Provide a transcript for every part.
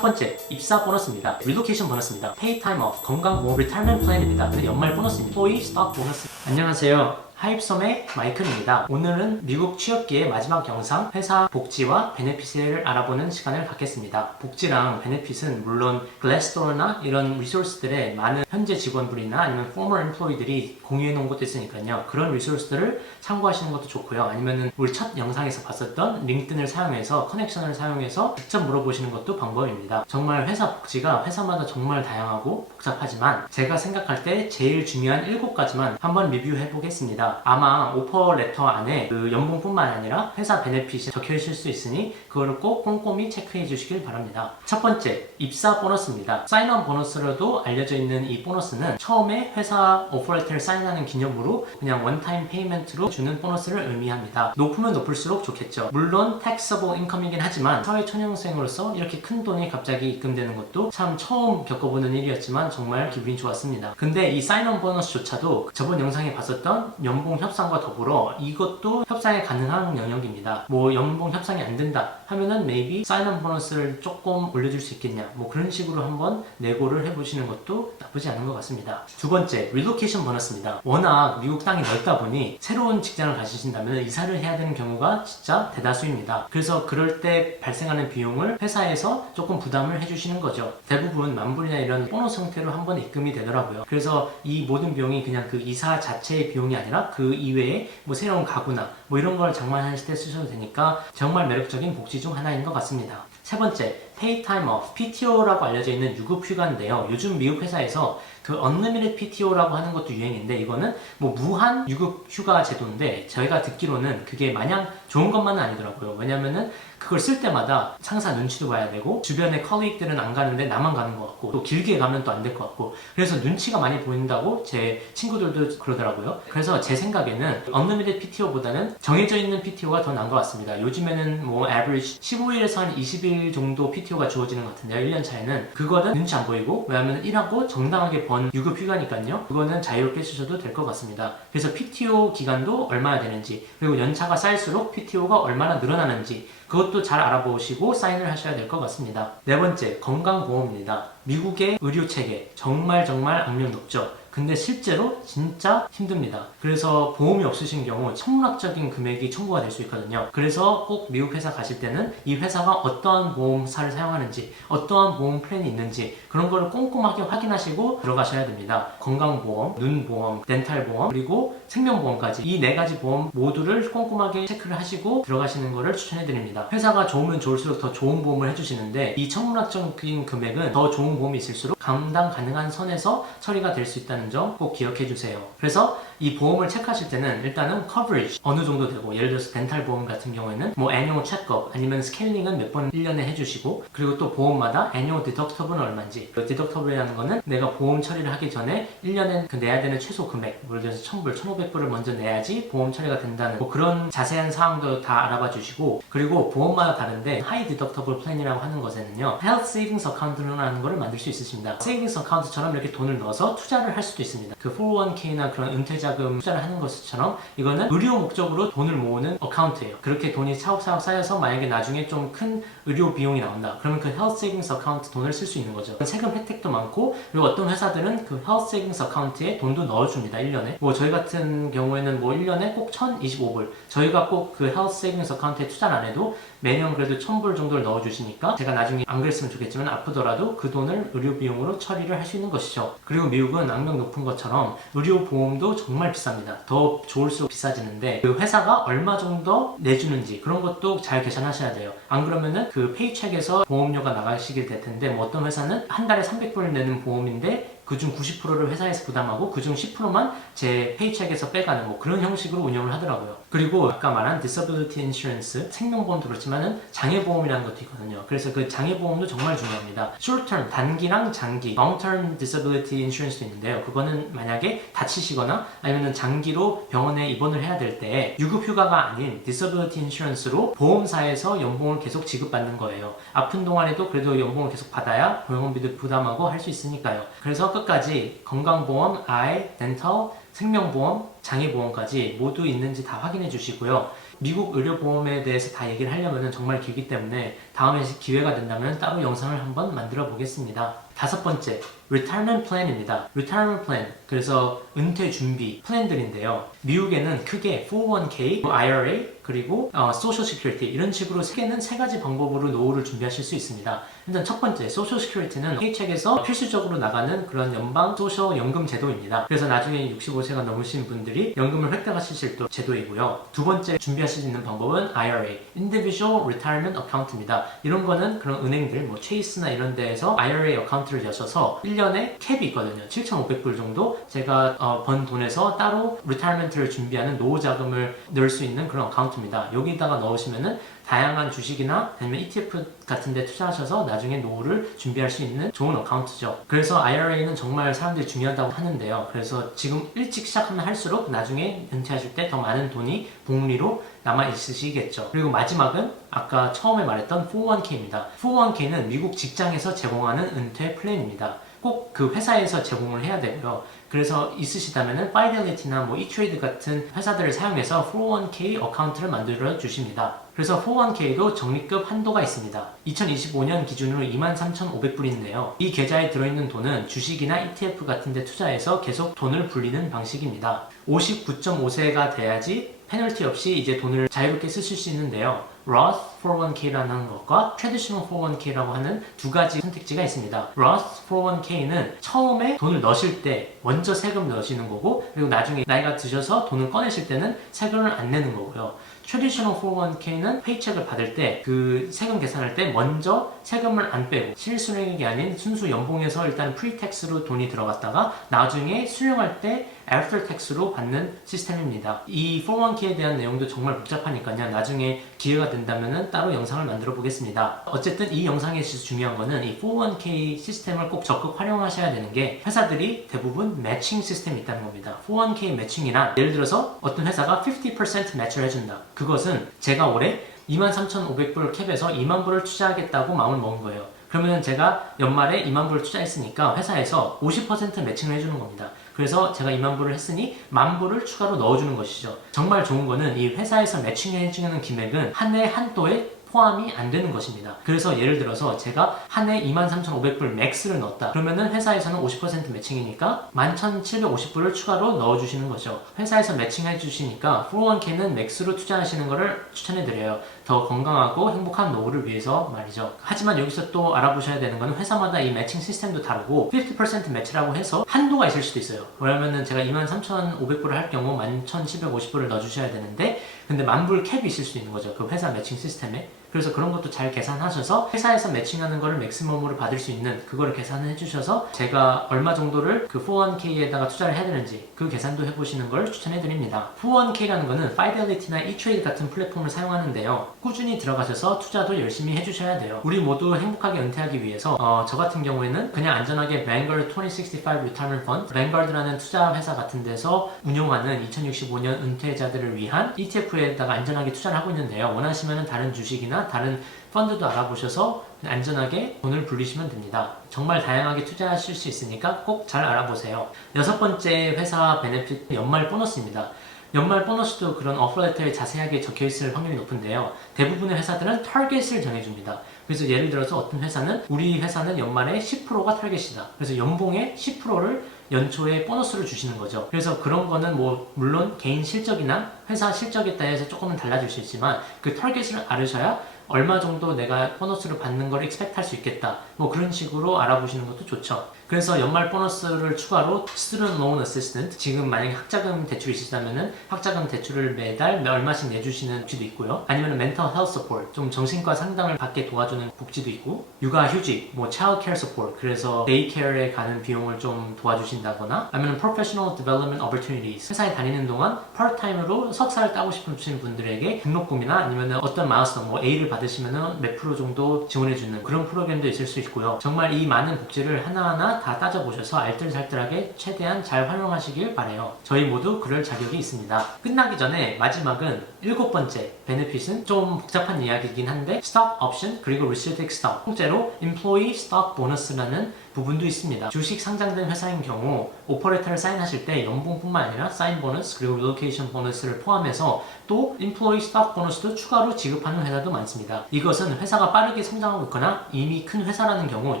첫 번째, 입사 보너스입니다. 릴로케이션 보너스입니다. 페이 타임 오프, 건강보험 리타이먼트 플랜입니다. 연말 보너스입니다. employee stock 보너스. 안녕하세요. 하입섬의 마이클입니다. 오늘은 미국 취업기의 마지막 영상, 회사 복지와 베네핏을 알아보는 시간을 갖겠습니다. 복지랑 베네핏은 물론 글래스도어나 이런 리소스들의 많은 현재 직원들이나 아니면 former employee들이 공유해 놓은 것도 있으니까요. 그런 리소스들을 참고하시는 것도 좋고요. 아니면은 우리 첫 영상에서 봤었던 링크드인을 사용해서 커넥션을 사용해서 직접 물어보시는 것도 방법입니다. 정말 회사 복지가 회사마다 정말 다양하고 복잡하지만 제가 생각할 때 제일 중요한 7가지만 한번 리뷰해 보겠습니다. 아마 오퍼 레터 안에 그 연봉뿐만 아니라 회사 베네핏이 적혀 있을 수 있으니 그거를 꼭 꼼꼼히 체크해 주시길 바랍니다. 첫 번째, 입사 보너스입니다. 사인온 보너스로도 알려져 있는 이 보너스는 처음에 회사 오퍼 레터를 사인하는 기념으로 그냥 원타임 페이먼트로 주는 보너스를 의미합니다. 높으면 높을수록 좋겠죠. 물론 taxable income이긴 하지만 사회초년생으로서 이렇게 큰 돈이 갑자기 입금되는 것도 참 처음 겪어보는 일이었지만 정말 기분이 좋았습니다. 근데 이 사인온 보너스조차도 저번 영상에 봤었던 연봉 협상과 더불어 이것도 협상이 가능한 영역입니다. 뭐 연봉 협상이 안 된다 하면은 maybe 사인온 보너스를 조금 올려줄 수 있겠냐, 뭐 그런 식으로 한번 내고를 해보시는 것도 나쁘지 않은 것 같습니다. 두 번째, 릴로케이션 보너스입니다. 워낙 미국 땅이 넓다 보니 새로운 직장을 가지신다면 이사를 해야 되는 경우가 진짜 대다수입니다. 그래서 그럴 때 발생하는 비용을 회사에서 조금 부담을 해주시는 거죠. 대부분 만불이나 이런 보너스 형태로 한번 입금이 되더라고요. 그래서 이 모든 비용이 그냥 그 이사 자체의 비용이 아니라 그 이외에 뭐 새로운 가구나 뭐 이런 걸 장만하실 때 쓰셔도 되니까 정말 매력적인 복지 중 하나인 것 같습니다. 세 번째, Pay Time Off, PTO라고 알려져 있는 유급 휴가인데요. 요즘 미국 회사에서 그 Unlimited PTO라고 하는 것도 유행인데 이거는 뭐 무한 유급 휴가 제도인데 저희가 듣기로는 그게 마냥 좋은 것만은 아니더라고요. 왜냐면은 그걸 쓸 때마다 상사 눈치도 봐야 되고 주변의 컬리익들은 안 가는데 나만 가는 것 같고 또 길게 가면 또 안 될 것 같고 그래서 눈치가 많이 보인다고 제 친구들도 그러더라고요. 그래서 제 생각에는 Unlimited PTO보다는 정해져 있는 PTO가 더 나은 것 같습니다. 요즘에는 뭐 average 15일에서 한 20일 정도 PTO가 주어지는 것 같은데요. 1년 차에는 그거는 눈치 안 보이고 왜냐하면 일하고 정당하게 번 유급 휴가니까요. 그거는 자유롭게 쓰셔도 될 것 같습니다. 그래서 PTO 기간도 얼마나 되는지 그리고 연차가 쌓일수록 PTO가 얼마나 늘어나는지 그것도 잘 알아보시고 사인을 하셔야 될 것 같습니다. 네 번째, 건강보험입니다. 미국의 의료체계 정말 악명 높죠. 근데 실제로 진짜 힘듭니다. 그래서 보험이 없으신 경우 천문학적인 금액이 청구가 될 수 있거든요. 그래서 꼭 미국 회사 가실 때는 이 회사가 어떠한 보험사를 사용하는지 어떠한 보험 플랜이 있는지 그런 거를 꼼꼼하게 확인하시고 들어가셔야 됩니다. 건강보험, 눈보험, 덴탈보험 그리고 생명보험까지 이 4가지 보험 모두를 꼼꼼하게 체크를 하시고 들어가시는 거를 추천해 드립니다. 회사가 좋으면 좋을수록 더 좋은 보험을 해주시는데 이 천문학적인 금액은 더 좋은 보험이 있을수록 감당 가능한 선에서 처리가 될 수 있다는 점 꼭 기억해 주세요. 그래서 이 보험을 체크하실 때는 일단은 coverage 어느 정도 되고 예를 들어서 덴탈 보험 같은 경우에는 뭐 annual checkup 아니면 스케일링은 몇 번 1년에 해주시고 그리고 또 보험마다 annual deductible는 얼마인지 deductible이라는 거는 내가 보험 처리를 하기 전에 1년에 그 내야 되는 최소 금액 예를 들어서 1000불, 1500불을 먼저 내야지 보험 처리가 된다는 뭐 그런 자세한 사항도 다 알아봐 주시고 그리고 보험마다 다른데 high deductible plan이라고 하는 것에는요 health savings account라는 거를 만들 수 있으십니다. savings account처럼 이렇게 돈을 넣어서 투자를 할 수도 있습니다. 그 401k나 그런 은퇴자금 투자를 하는 것처럼 이거는 의료 목적으로 돈을 모으는 어카운트예요. 그렇게 돈이 차곡차곡 쌓여서 만약에 나중에 좀 큰 의료 비용이 나온다. 그러면 그 health savings account 돈을 쓸 수 있는 거죠. 세금 혜택도 많고 그리고 어떤 회사들은 그 health savings account에 돈도 넣어줍니다. 1년에. 뭐 저희 같은 경우에는 뭐 1년에 꼭 1025불 저희가 꼭 그 health savings account에 투자를 안 해도 매년 그래도 1000불 정도를 넣어주시니까 제가 나중에 안 그랬으면 좋겠지만 아프더라도 그 돈을 의료 비용으로 처리를 할 수 있는 것이죠. 그리고 미국은 악명 높은 것처럼 의료 보험도 정말 비쌉니다. 더 좋을수록 비싸지는데 그 회사가 얼마 정도 내주는지 그런 것도 잘 계산하셔야 돼요. 안 그러면은 그 페이첵에서 보험료가 나가시게 될 텐데 뭐 어떤 회사는 한 달에 300불 내는 보험인데 그중 90%를 회사에서 부담하고 그중 10%만 제 페이첵에서 빼가는 뭐 그런 형식으로 운영을 하더라고요. 그리고 아까 말한 disability insurance, 생명보험도 그렇지만은 장애보험이라는 것도 있거든요. 그래서 그 장애보험도 정말 중요합니다. short term, 단기랑 장기, long term disability insurance도 있는데요. 그거는 만약에 다치시거나 아니면 장기로 병원에 입원을 해야 될 때 유급휴가가 아닌 disability insurance로 보험사에서 연봉을 계속 지급받는 거예요. 아픈 동안에도 그래도 연봉을 계속 받아야 병원비도 부담하고 할 수 있으니까요. 그래서 끝까지 건강보험, eye, dental, 생명보험, 장애보험까지 모두 있는지 다 확인해 주시고요. 미국 의료보험에 대해서 다 얘기를 하려면 정말 길기 때문에 다음에 기회가 된다면 따로 영상을 한번 만들어 보겠습니다. 다섯 번째, Retirement Plan입니다. Retirement Plan, 그래서 은퇴 준비 플랜들인데요. 미국에는 크게 401k, IRA, 그리고 Social Security 이런 식으로 크게는 세 가지 방법으로 노후를 준비하실 수 있습니다. 일단 첫 번째, Social Security는 페이첵에서 필수적으로 나가는 그런 연방 소셜 연금 제도입니다. 그래서 나중에 65세가 넘으신 분들이 연금을 획득하실 수 있도록 제도이고요. 두 번째 준비하실 수 있는 방법은 IRA, Individual Retirement Account입니다. 이런 거는 그런 은행들, 뭐 체이스나 이런 데에서 IRA 어카운트를 여셔서 1년에 캡이 있거든요. 7,500불 정도 제가 번 돈에서 따로 리타이먼트를 준비하는 노후 자금을 넣을 수 있는 그런 어카운트입니다. 여기다가 넣으시면은 다양한 주식이나 아니면 ETF 같은 데 투자하셔서 나중에 노후를 준비할 수 있는 좋은 어카운트죠. 그래서 IRA는 정말 사람들이 중요하다고 하는데요. 그래서 지금 일찍 시작하면 할수록 나중에 은퇴하실 때 더 많은 돈이 복리로 남아 있으시겠죠. 그리고 마지막은 아까 처음에 말했던 401k입니다. 401k는 미국 직장에서 제공하는 은퇴 플랜입니다. 꼭 그 회사에서 제공을 해야 되고요. 그래서 있으시다면은 Fidelity나 뭐 E-Trade 같은 회사들을 사용해서 401k 어카운트를 만들어 주십니다. 그래서 401k도 적립금 한도가 있습니다. 2025년 기준으로 23,500불인데요. 이 계좌에 들어있는 돈은 주식이나 ETF 같은 데 투자해서 계속 돈을 불리는 방식입니다. 59.5세가 돼야지 페널티 없이 이제 돈을 자유롭게 쓰실 수 있는데요. Roth 401k라는 것과 Traditional 401k라고 하는 두 가지 선택지가 있습니다. Roth 401k는 처음에 돈을 넣으실 때 먼저 세금 넣으시는 거고, 그리고 나중에 나이가 드셔서 돈을 꺼내실 때는 세금을 안 내는 거고요. Traditional 401k는 페이첵을 받을 때 그 세금 계산할 때 먼저 세금을 안 빼고 실수령액이 아닌 순수 연봉에서 일단 프리텍스로 돈이 들어갔다가 나중에 수령할 때 애프터 텍스로 받는 시스템입니다. 이 401k에 대한 내용도 정말 복잡하니까요. 나중에 기회가 된다면 따로 영상을 만들어 보겠습니다. 어쨌든 이 영상에서 중요한 거는 이 401k 시스템을 꼭 적극 활용하셔야 되는 게 회사들이 대부분 매칭 시스템이 있다는 겁니다. 401k 매칭이란 예를 들어서 어떤 회사가 50% 매치를 해준다. 그것은 제가 올해 23,500불 캡에서 2만 불을 투자하겠다고 마음을 먹은 거예요. 그러면 제가 연말에 2만 불을 투자했으니까 회사에서 50% 매칭을 해주는 겁니다. 그래서 제가 2만 불을 했으니 1만 불을 추가로 넣어주는 것이죠. 정말 좋은 거는 이 회사에서 매칭해주는 금액은 한 해 한도에 포함이 안 되는 것입니다. 그래서 예를 들어서 제가 한 해 23,500불 맥스를 넣었다. 그러면은 회사에서는 50% 매칭이니까 11,750불을 추가로 넣어주시는 거죠. 회사에서 매칭해 주시니까 401k는 맥스로 투자하시는 것을 추천해드려요. 더 건강하고 행복한 노후를 위해서 말이죠. 하지만 여기서 또 알아보셔야 되는 거는 회사마다 이 매칭 시스템도 다르고 50% 매치라고 해서 한도가 있을 수도 있어요. 왜냐면은 제가 23,500불을 할 경우 11,750불을 넣어주셔야 되는데 근데 10,000불 캡이 있을 수 있는 거죠. 그 회사 매칭 시스템에. 그래서 그런 것도 잘 계산하셔서 회사에서 매칭하는 거를 맥시멈으로 받을 수 있는 그거를 계산을 해주셔서 제가 얼마 정도를 그 401k에다가 투자를 해야 되는지 그 계산도 해보시는 걸 추천해드립니다. 401k라는 거는 Fidelity나 E-Trade 같은 플랫폼을 사용하는데요. 꾸준히 들어가셔서 투자도 열심히 해주셔야 돼요. 우리 모두 행복하게 은퇴하기 위해서 저 같은 경우에는 그냥 안전하게 Vanguard 2065 Retirement Fund, Vanguard라는 투자 회사 같은 데서 운용하는 2065년 은퇴자들을 위한 ETF에다가 안전하게 투자를 하고 있는데요. 원하시면 다른 주식이나 다른 펀드도 알아보셔서 안전하게 돈을 불리시면 됩니다. 정말 다양하게 투자하실 수 있으니까 꼭 잘 알아보세요. 여섯 번째 회사 베네핏 연말 보너스입니다. 연말 보너스도 그런 어퍼레터에 자세하게 적혀 있을 확률이 높은데요. 대부분의 회사들은 타겟을 정해줍니다. 그래서 예를 들어서 어떤 회사는 우리 회사는 연말에 10%가 타겟이다. 그래서 연봉의 10%를 연초에 보너스를 주시는 거죠. 그래서 그런 거는 뭐 물론 개인 실적이나 회사 실적에 따라서 조금은 달라질 수 있지만 그 타겟을 알으셔야 얼마 정도 내가 보너스를 받는 걸 expect 할 수 있겠다. 뭐 그런 식으로 알아보시는 것도 좋죠. 그래서 연말 보너스를 추가로 Student Loan Assistant, 지금 만약에 학자금 대출이 있으시다면은 학자금 대출을 매달 얼마씩 내주시는 복지도 있고요. 아니면 Mental Health Support, 좀 정신과 상담을 받게 도와주는 복지도 있고, 육아휴직, 뭐 Child Care Support, 그래서 데이케어에 가는 비용을 좀 도와주신다거나, 아니면 Professional Development Opportunities, 회사에 다니는 동안 파트타임으로 석사를 따고 싶으신 분들에게 등록금이나 아니면 어떤 마우스톤, 뭐 A를 받으시면 몇 프로 정도 지원해주는 그런 프로그램도 있을 수 있고요. 정말 이 많은 복지를 하나하나 다 따져보셔서 알뜰살뜰하게 최대한 잘 활용하시길 바라요. 저희 모두 그럴 자격이 있습니다. 끝나기 전에 마지막은 일곱 번째 베네핏은 좀 복잡한 이야기이긴 한데 Stock Option 그리고 Restricted Stock, 통째로 Employee Stock Bonus라는 부분도 있습니다. 주식 상장된 회사인 경우 오퍼레이터를 사인하실 때 연봉뿐만 아니라 사인 보너스 그리고 릴로케이션 보너스를 포함해서 또 인플로이 스톡 보너스도 추가로 지급하는 회사도 많습니다. 이것은 회사가 빠르게 성장하고 있거나 이미 큰 회사라는 경우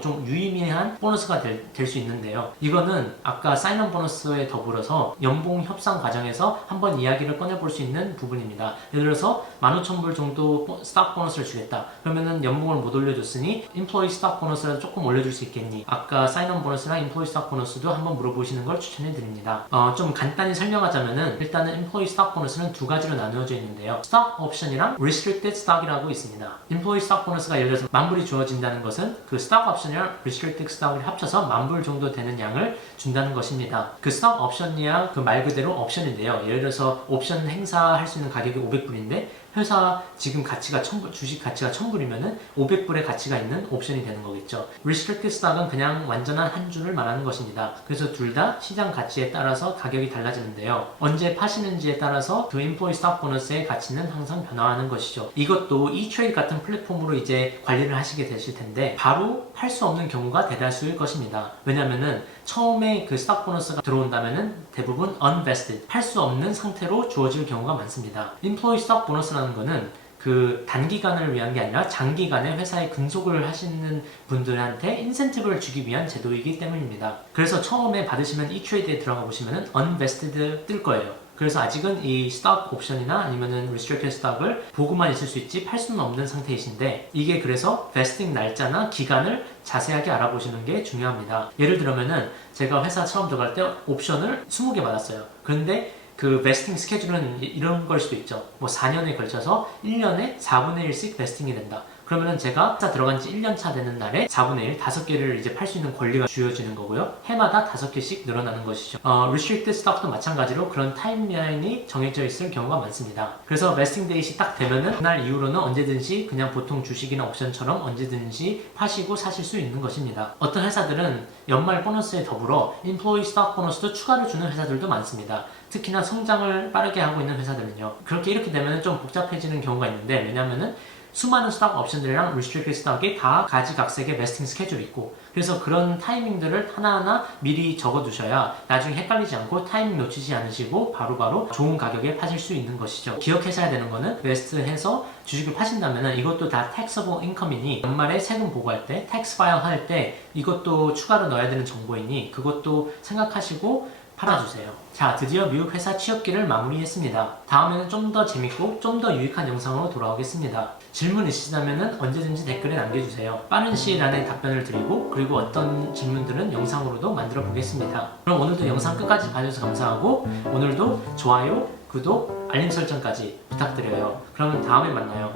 좀 유의미한 보너스가 될 수 있는데요. 이거는 아까 사인온 보너스에 더불어서 연봉 협상 과정에서 한번 이야기를 꺼내볼 수 있는 부분입니다. 예를 들어서 15,000불 정도 스톡 보너스를 주겠다. 그러면은 연봉을 못 올려줬으니 인플로이 스톡 보너스라도 조금 올려줄 수 있겠니? 아까 사인온 보너스나 인플로이 스톡 보너스도 한번 물어보시는 걸 추천해 드립니다. 좀 간단히 설명하자면은 일단은 인플로이 스톡 보너스는 두 가지로 나누어져 있는데요. 스톡 옵션이랑 restricted stock이라고 있습니다. 인플로이 스톡 보너스가 예를 들어서 10,000불이 주어진다는 것은 그 스톡 옵션이랑 restricted stock을 합쳐서 10,000불 정도 되는 양을 준다는 것입니다. 그 스톡 옵션이야 그 말 그대로 옵션인데요. 예를 들어서 옵션 행사할 수 있는 가격이 500불인데 회사 지금 가치가 1000불, 주식 가치가 1000불이면은 500불의 가치가 있는 옵션이 되는 거겠죠. Restricted Stock은 그냥 완전한 한 주를 말하는 것입니다. 그래서 둘 다 시장 가치에 따라서 가격이 달라지는데요. 언제 파시는지에 따라서 그 Employee Stock 보너스의 가치는 항상 변화하는 것이죠. 이것도 eTrade 같은 플랫폼으로 이제 관리를 하시게 되실 텐데 바로 팔 수 없는 경우가 대다수일 것입니다. 왜냐면은 처음에 그 스톡 보너스가 들어온다면은 대부분 unvested, 팔 수 없는 상태로 주어질 경우가 많습니다. Employee Stock 보너스라는 거는 그 단기간을 위한 게 아니라 장기간에 회사에 근속을 하시는 분들한테 인센티브를 주기 위한 제도이기 때문입니다. 그래서 처음에 받으시면 eTrade에 들어가 보시면은 unvested 뜰 거예요. 그래서 아직은 이 스톡 옵션이나 아니면은 restricted stock을 보고만 있을 수 있지 팔 수는 없는 상태이신데 이게 그래서 vesting 날짜나 기간을 자세하게 알아보시는 게 중요합니다. 예를 들면은 제가 회사 처음 들어갈 때 옵션을 20개 받았어요. 그런데 그 베스팅 스케줄은 이런 걸 수도 있죠. 뭐 4년에 걸쳐서 1년에 4분의 1씩 베스팅이 된다. 그러면은 제가 회사 들어간 지 1년 차 되는 날에 4분의 1, 5개를 이제 팔 수 있는 권리가 주어지는 거고요. 해마다 5개씩 늘어나는 것이죠. Restricted Stock도 마찬가지로 그런 타임라인이 정해져 있을 경우가 많습니다. 그래서 베스팅 데이시 딱 되면은 그날 이후로는 언제든지 그냥 보통 주식이나 옵션처럼 언제든지 파시고 사실 수 있는 것입니다. 어떤 회사들은 연말 보너스에 더불어 Employee Stock 보너스도 추가로 주는 회사들도 많습니다. 특히나 성장을 빠르게 하고 있는 회사들은요. 이렇게 되면 좀 복잡해지는 경우가 있는데 왜냐면은 수많은 스톡 옵션들이랑 restricted stock이 다 가지각색의 베스팅 스케줄이 있고 그래서 그런 타이밍들을 하나하나 미리 적어두셔야 나중에 헷갈리지 않고 타이밍 놓치지 않으시고 바로바로 좋은 가격에 파실 수 있는 것이죠. 기억하셔야 되는 거는 베스트해서 주식을 파신다면 이것도 다 taxable income이니 연말에 세금 보고할 때 tax file 할 때 이것도 추가로 넣어야 되는 정보이니 그것도 생각하시고 팔아주세요. 자, 드디어 미국 회사 취업기를 마무리했습니다. 다음에는 좀 더 재밌고 좀 더 유익한 영상으로 돌아오겠습니다. 질문 있으시다면 언제든지 댓글에 남겨주세요. 빠른 시일 안에 답변을 드리고 그리고 어떤 질문들은 영상으로도 만들어 보겠습니다. 그럼 오늘도 영상 끝까지 봐주셔서 감사하고 오늘도 좋아요, 구독, 알림 설정까지 부탁드려요. 그럼 다음에 만나요.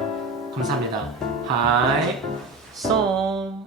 감사합니다. 하이 쏨